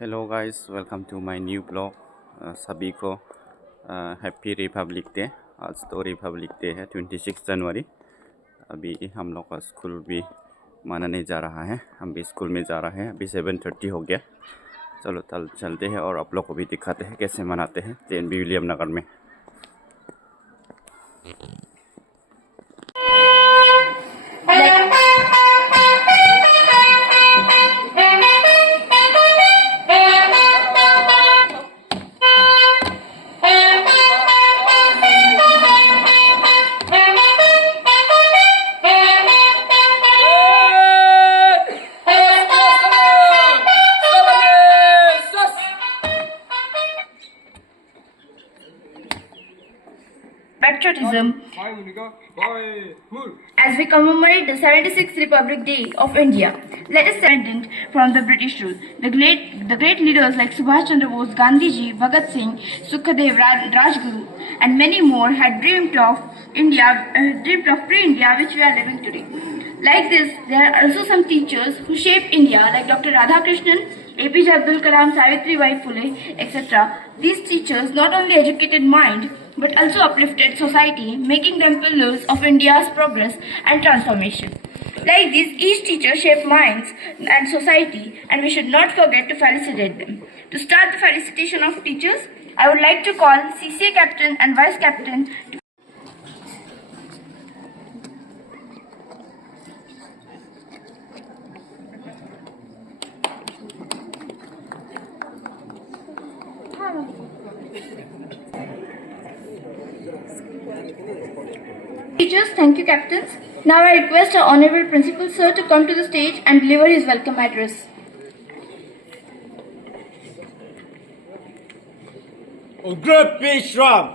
Hello guys, welcome to my new blog. सभी को happy republic day. आज तो रिपब्लिक डे है, 26 जनवरी। अभी हम लोग का स्कूल भी मनाने जा रहा है। हम भी स्कूल में जा रहे हैं। अभी 7:30 हो गया। चलो चलते हैं और आप लोग को भी दिखाते हैं कैसे मनाते हैं JNB विलियम नगर में। Patriotism as we commemorate the 76th Republic Day of India. Let us celebrate from the British rule. The great leaders like Subhash Chandra Bose, Gandhiji, Bhagat Singh, Sukhdev, Rajguru, and many more had dreamed of free India, which we are living today. Like this, there are also some teachers who shaped India, like Dr. Radhakrishnan, APJ Abdul Kalam, Savitribai Phule, etc. These teachers not only educated mind, but also uplifted society, making them pillars of India's progress and transformation. Like this, each teacher shaped minds and society, and we should not forget to felicitate them. To start the felicitation of teachers, I would like to call CCA Captain and Vice Captain to Teachers, thank you, captains. Now I request our Honorable Principal Sir to come to the stage and deliver his welcome address. Ugra Bishram.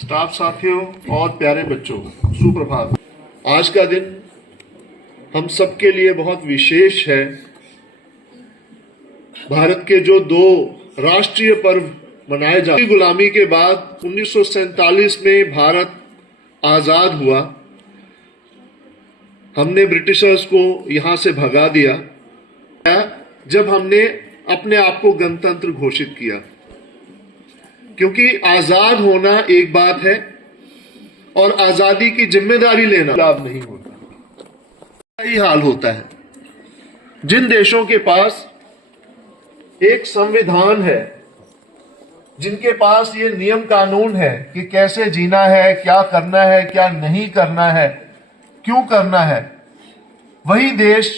Staff साथियों और प्यारे बच्चों, सुप्रभात। आज का दिन हम सबके लिए बहुत विशेष है। भारत के जो दो राष्ट्रीय पर्व मनाए जाते, गुलामी के बाद 1947 में भारत आजाद हुआ। हमने ब्रिटिशर्स को यहां से भगा दिया जब हमने अपने आप को गणतंत्र घोषित किया। क्योंकि आजाद होना एक बात है और आजादी की जिम्मेदारी लेना लाभ नहीं होता। यही हाल होता है जिन देशों के पास एक संविधान है, जिनके पास ये नियम कानून है कि कैसे जीना है, क्या करना है, क्या नहीं करना है, क्यों करना है, वही देश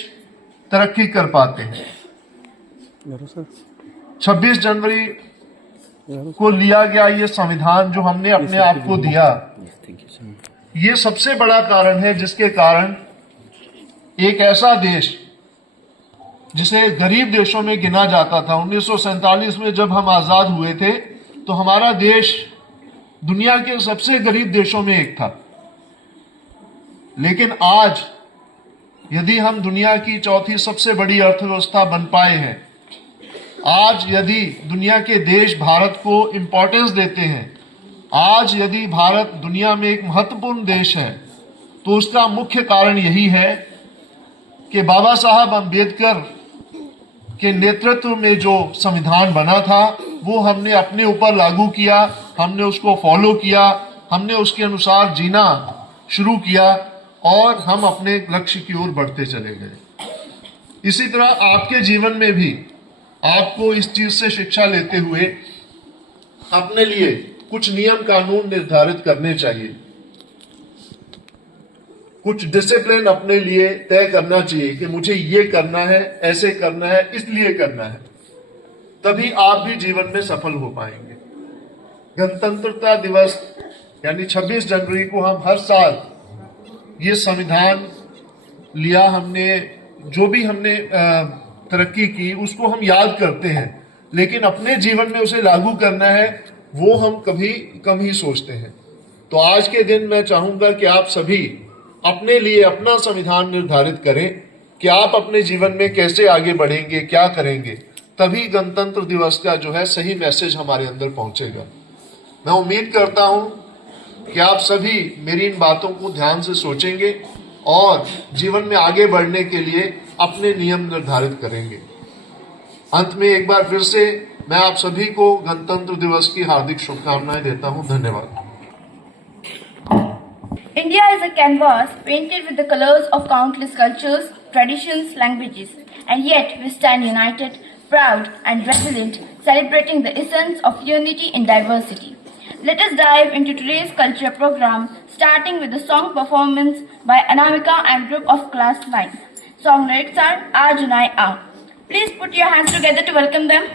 तरक्की कर पाते हैं। 26 जनवरी को लिया गया ये संविधान जो हमने अपने आप को दिया, ये सबसे बड़ा कारण है जिसके कारण एक ऐसा देश जिसे गरीब देशों में गिना जाता था, 1947 में जब हम आजाद हुए थे तो हमारा देश दुनिया के सबसे गरीब देशों में एक था। लेकिन आज यदि हम दुनिया की चौथी सबसे बड़ी अर्थव्यवस्था बन पाए हैं, आज यदि दुनिया के देश भारत को इंपॉर्टेंस देते हैं, आज यदि भारत दुनिया में एक महत्वपूर्ण देश है, तो उसका मुख्य कारण यही है कि बाबा साहब अम्बेडकर के नेतृत्व में जो संविधान बना था वो हमने अपने ऊपर लागू किया, हमने उसको फॉलो किया, हमने उसके अनुसार जीना शुरू किया और हम अपने लक्ष्य की ओर बढ़ते चले गए। इसी तरह आपके जीवन में भी आपको इस चीज से शिक्षा लेते हुए अपने लिए कुछ नियम कानून निर्धारित करने चाहिए, कुछ डिसिप्लिन अपने लिए तय करना चाहिए कि मुझे ये करना है, ऐसे करना है, इसलिए करना है। तभी आप भी जीवन में सफल हो पाएंगे। गणतंत्रता दिवस यानी 26 जनवरी को हम हर साल ये संविधान लिया, हमने जो भी हमने तरक्की की उसको हम याद करते हैं, लेकिन अपने जीवन में उसे लागू करना है वो हम कभी कम ही सोचते हैं। तो आज के दिन मैं चाहूंगा कि आप सभी अपने लिए अपना संविधान निर्धारित करें कि आप अपने जीवन में कैसे आगे बढ़ेंगे, क्या करेंगे। तभी गणतंत्र दिवस का जो है सही मैसेज हमारे अंदर पहुंचेगा। मैं उम्मीद करता हूं कि आप सभी मेरी इन बातों को ध्यान से सोचेंगे और जीवन में आगे बढ़ने के लिए अपने नियम निर्धारित करेंगे। अंत में एक बार फिर से मैं आप सभी को गणतंत्र दिवस की हार्दिक शुभकामनाएं देता हूं। धन्यवाद। India is a canvas painted with the colors of countless cultures, traditions, languages, and yet we stand united, proud, and resilient, celebrating the essence of unity in diversity. Let us dive into today's culture program, starting with the song performance by Anamika and group of class 9. Song lyrics are Aaj Unai Aa. Please put your hands together to welcome them.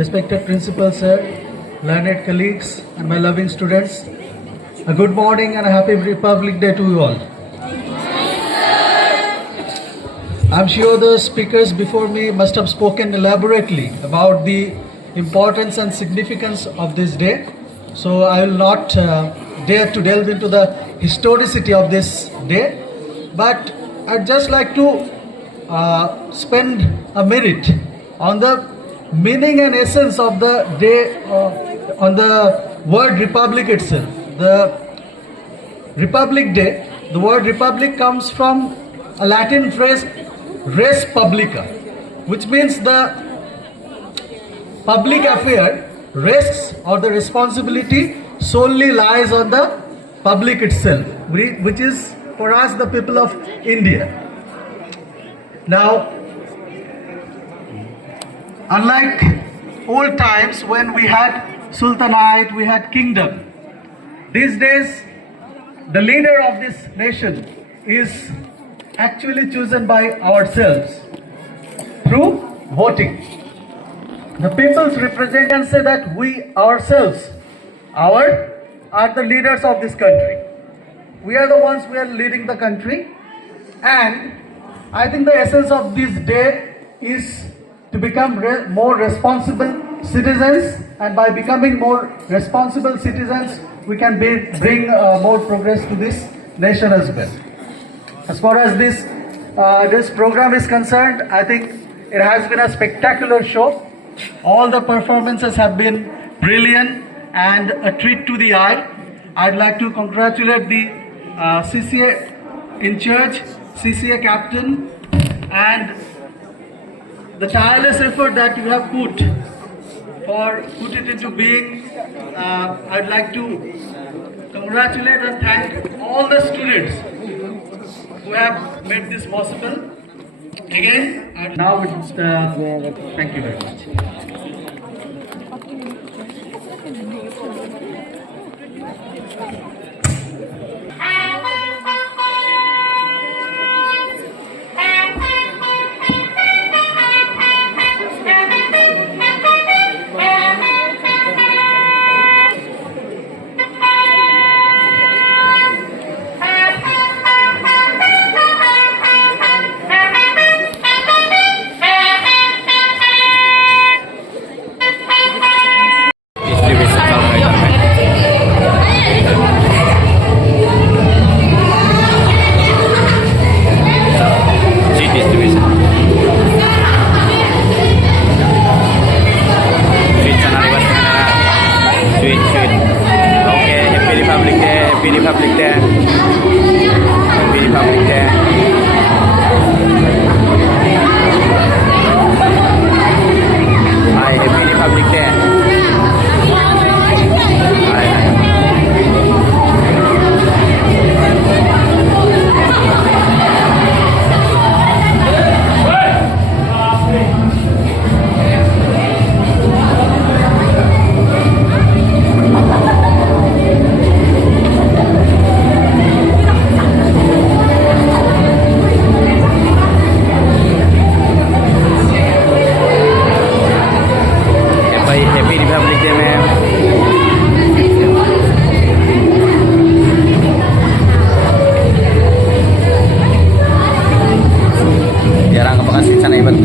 Respected Principal Sir, learned colleagues and my loving students, a good morning and a happy Republic Day to you all. I'm sure the speakers before me must have spoken elaborately about the importance and significance of this day. So I will not dare to delve into the historicity of this day, but I'd just like to spend a minute on the meaning and essence of the day, on the word Republic itself. The Republic Day, the word Republic comes from a Latin phrase res publica, which means the public affair rests or the responsibility solely lies on the public itself, which is for us the people of India. Now, unlike old times when we had sultanate, we had kingdom, these days the leader of this nation is actually chosen by ourselves through voting. The people's representatives say that we ourselves are the leaders of this country. We are the ones who are leading the country, and I think the essence of this day is to become more responsible citizens, and by becoming more responsible citizens, we can bring more progress to this nation as well. As far as this program is concerned, I think it has been a spectacular show. All the performances have been brilliant and a treat to the eye. I'd like to congratulate the CCA in charge, CCA captain, and the tireless effort that you have put it into being. I'd like to congratulate and thank all the students who have made this possible. Again, and now it's, thank you very much.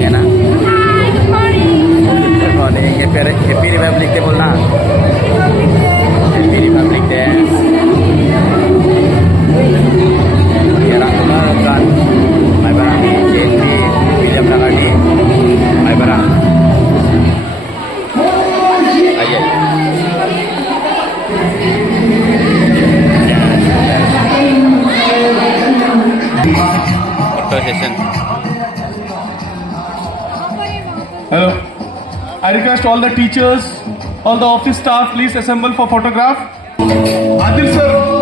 है ना? Good morning. Good morning. Happy republic day बोलना। Happy republic day. Kan may barang ni JNP William Nakadi may barang ayan photo session. Hello. I request all the teachers, all the office staff, please assemble for photograph. Adil sir.